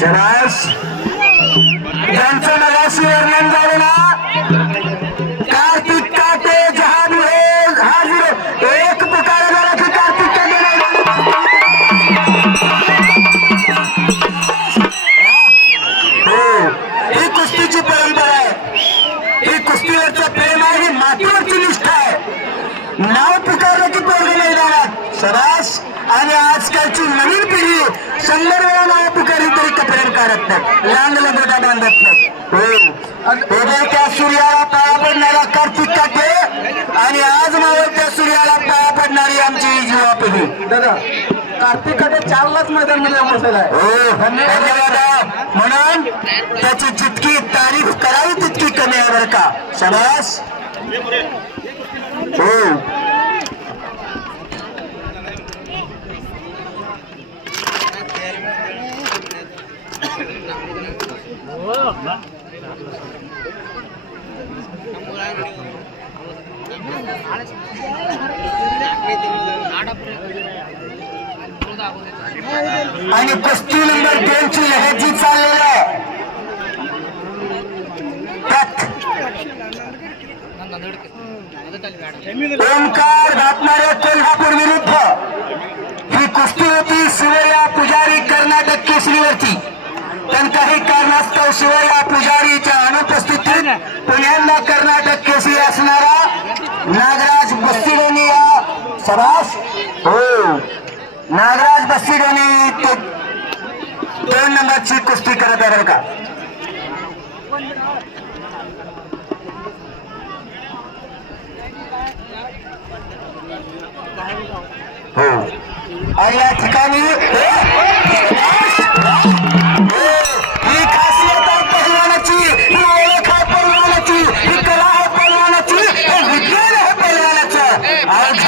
शरास ज्यांचं नगाशी वर्णन झालं ना, कार्तिक काटे जहान है हाजिर एक पुकारा झाला की कार्तिक काटे ही कुस्तीची परंपरा आहे, ही कुस्तीवरचं प्रेम आहे, ही मातीवरची निष्ठा आहे. नाव पुकारलं की पोरगं मैदानात शरास. आणि आजकालची नवीन पिढी 100 वेळा नाव पुकारली तरी कपड्यात काढत नाही, लांगला गोटा बांधत नाही. त्या सूर्याला पाया पडणारा कार्तिक काटे आणि आज मावळत्या सूर्याला पाया पडणारी आमची युवा पिढी. दादा कार्तिक काटे 4 लाख मैदान मध्ये बसलेला आहे. हो धन्यवाद. म्हणून त्याची जितकी तारीफ करावी तितकी कमी आहे बरं का. शबास. हो आणि कुस्ती नंबर 2 ची लहर जी चाललेली आहे त्यात ओंकार घातणारे कोल्हापूर विरुद्ध ही कुस्ती होती शिवया पुजारी कर्नाटक केसरीवरती. पण काही कारणास्तव शिवया पुजारीच्या अनुपस्थितीत पुण्यांदा कर्नाटक केसरी असणारा नागराज बस्तीडोनी या शबास. हो नागराज बस्तीडोनी 2 नंबरची कुस्ती करत आहे बरं का. हो आणि या ठिकाणी